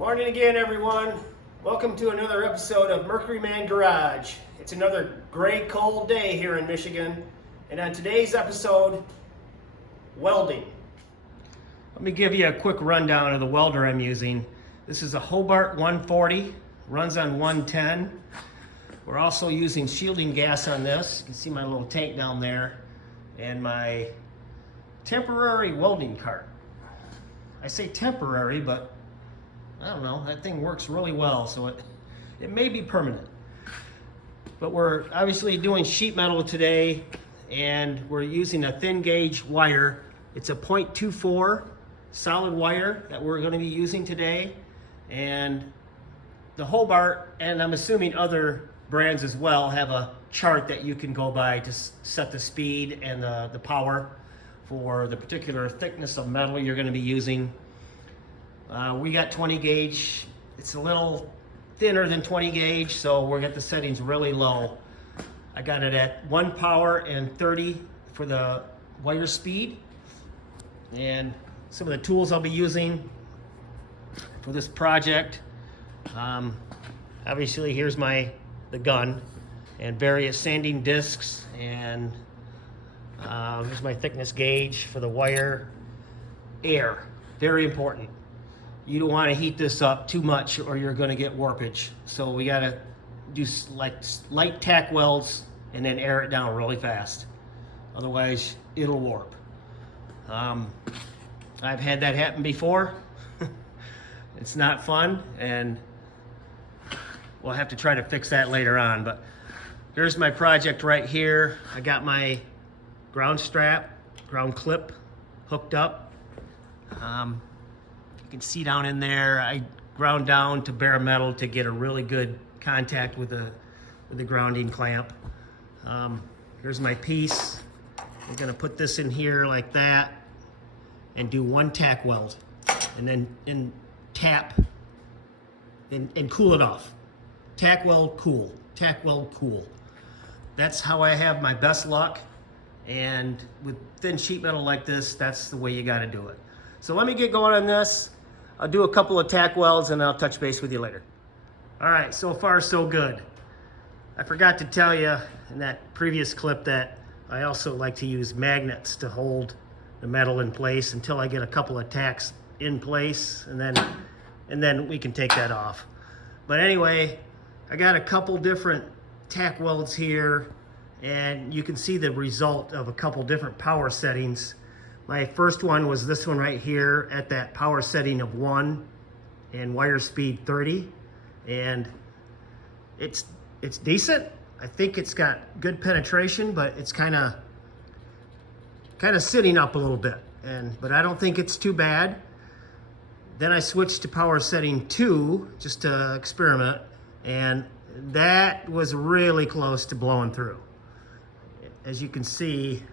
Morning again, everyone. Welcome to another episode of Mercury Man Garage. It's another gray, cold day here in Michigan. And on today's episode, welding. Let me give you a quick rundown of the welder I'm using. This is a Hobart 140, runs on 110. We're also using shielding gas on this. You can see my little tank down there and my temporary welding cart. I say temporary, but I don't know, that thing works really well, so it may be permanent. But we're obviously doing sheet metal today, and we're using a thin gauge wire. It's a 0.24 solid wire that we're going to be using today. And the Hobart, and I'm assuming other brands as well, have a chart that you can go by to set the speed and the power for the particular thickness of metal you're going to be using. We got 20 gauge. It's a little thinner than 20 gauge, so we're got the settings really low. I got it at 1 power and 30 for the wire speed. And some of the tools I'll be using for this project. Obviously, here's the gun and various sanding discs, and here's my thickness gauge for the wire. Air, very important. You don't want to heat this up too much or you're going to get warpage. So we got to do like light tack welds and then air it down really fast. Otherwise, it'll warp. I've had that happen before. It's not fun, and we'll have to try to fix that later on. But here's my project right here. I got my ground clip hooked up. You can see down in there, I ground down to bare metal to get a really good contact with the grounding clamp. Here's my piece. I'm gonna put this in here like that and do 1 tack weld, and then tap and cool it off. Tack weld, cool. Tack weld, cool. That's how I have my best luck. And with thin sheet metal like this, that's the way you gotta do it. So let me get going on this. I'll do a couple of tack welds and I'll touch base with you later. All right, so far so good. I forgot to tell you in that previous clip that I also like to use magnets to hold the metal in place until I get a couple of tacks in place, and then we can take that off. But anyway, I got a couple different tack welds here, and you can see the result of a couple different power settings. My first one was this one right here at that power setting of 1 and wire speed 30, and it's decent. I think it's got good penetration, but it's kind of sitting up a little bit, but I don't think it's too bad. Then I switched to power setting 2 just to experiment, and that was really close to blowing through. As you can see,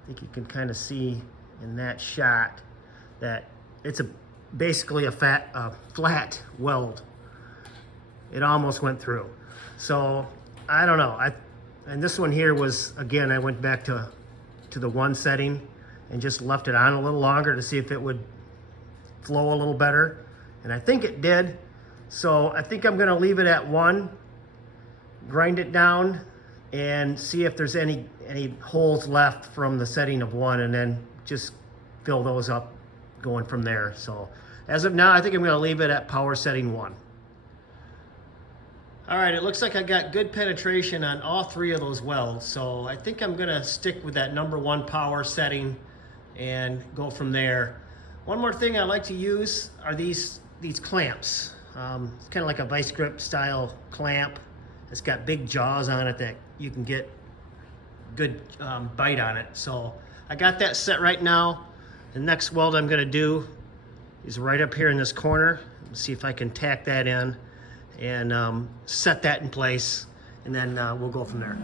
I think you can kind of see in that shot that it's basically a flat weld. It almost went through. So I don't know. And this one here was, again, I went back to the 1 setting and just left it on a little longer to see if it would flow a little better. And I think it did. So I think I'm going to leave it at 1, grind it down, and see if there's any holes left from the setting of 1, and then just fill those up going from there. So as of now, I think I'm going to leave it at power setting 1. All right, it looks like I got good penetration on all 3 of those welds, so I think I'm going to stick with that number 1 power setting and go from there. One more thing I like to use are these clamps. It's kind of like a vice grip style clamp. It's got big jaws on it that you can get good bite on it. So I got that set right now. The next weld I'm going to do is right up here in this corner. Let's see if I can tack that in and set that in place, and then we'll go from there.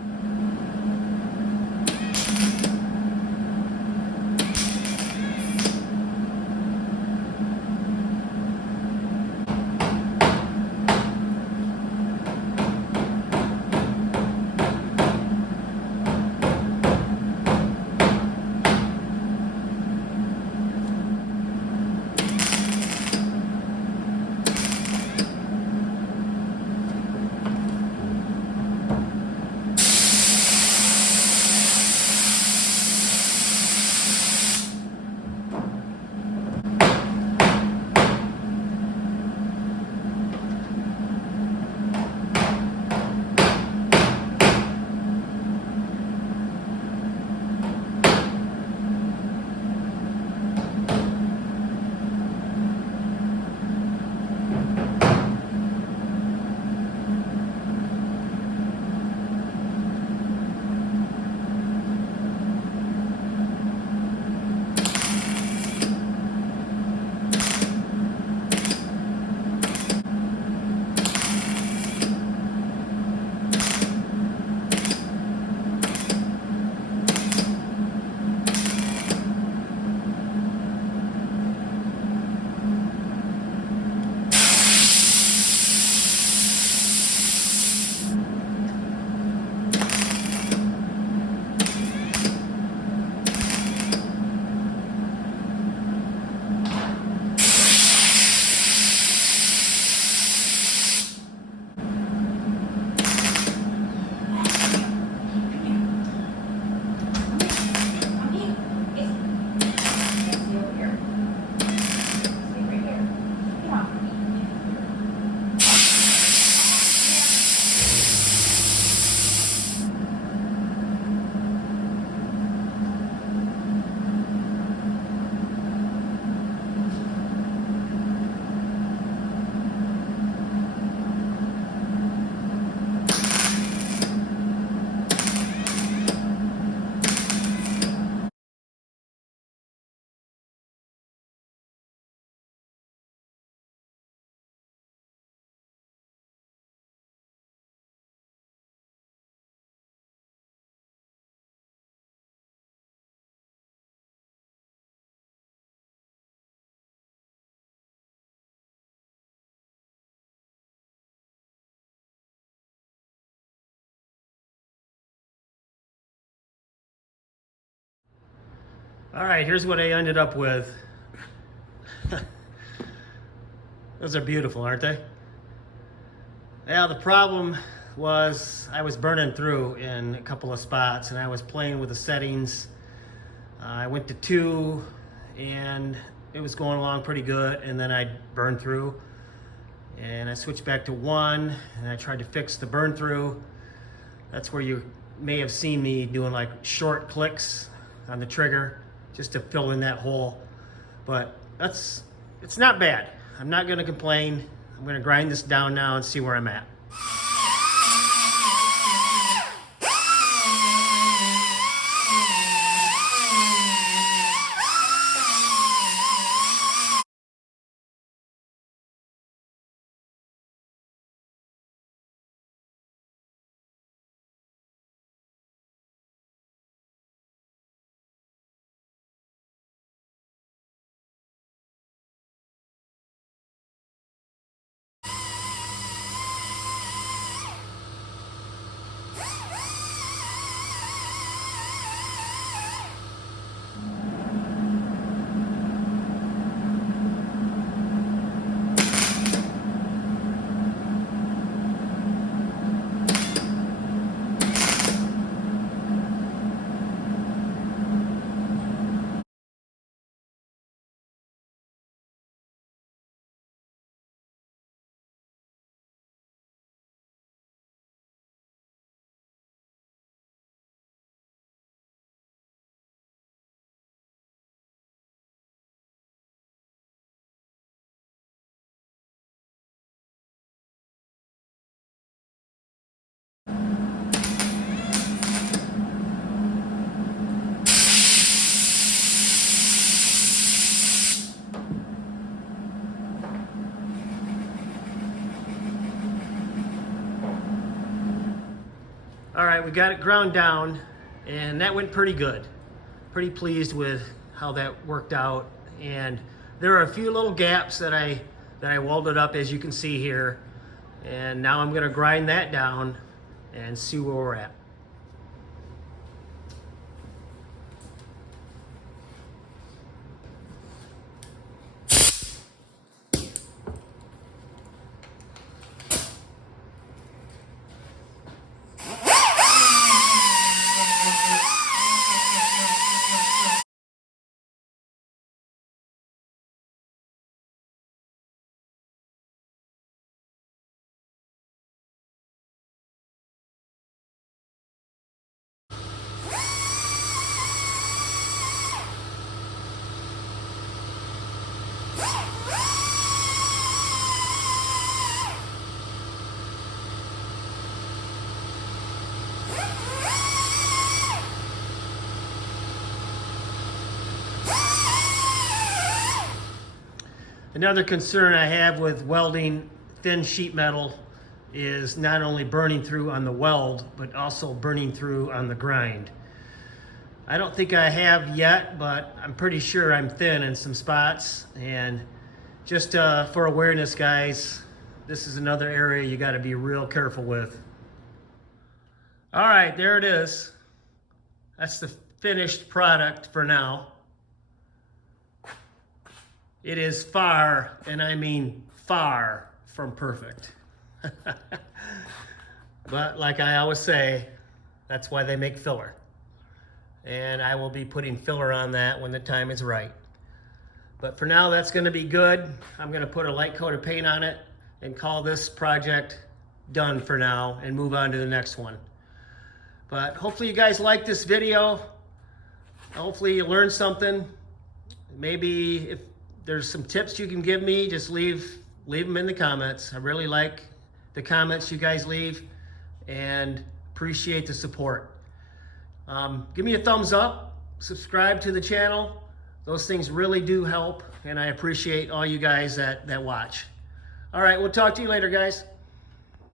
All right, here's what I ended up with. Those are beautiful, aren't they? Yeah, the problem was I was burning through in a couple of spots, and I was playing with the settings. I went to 2 and it was going along pretty good, and then I burned through, and I switched back to 1 and I tried to fix the burn through. That's where you may have seen me doing like short clicks on the trigger just to fill in that hole, but it's not bad. I'm not going to complain. I'm going to grind this down now and see where I'm at. All right, we got it ground down, and that went pretty good. Pretty pleased with how that worked out. And there are a few little gaps that I welded up, as you can see here. And now I'm gonna grind that down and see where we're at. Another concern I have with welding thin sheet metal is not only burning through on the weld, but also burning through on the grind. I don't think I have yet, but I'm pretty sure I'm thin in some spots. And just for awareness, guys, this is another area you got to be real careful with. All right, there it is. That's the finished product for now. It is far, and I mean far from perfect. But like I always say, that's why they make filler. And I will be putting filler on that when the time is right. But for now, that's gonna be good. I'm gonna put a light coat of paint on it and call this project done for now and move on to the next one. But hopefully you guys like this video. Hopefully you learned something. Maybe if there's some tips you can give me, just leave them in the comments. I really like the comments you guys leave and appreciate the support. Give me a thumbs up, subscribe to the channel. Those things really do help, and I appreciate all you guys that watch. All right, we'll talk to you later, guys.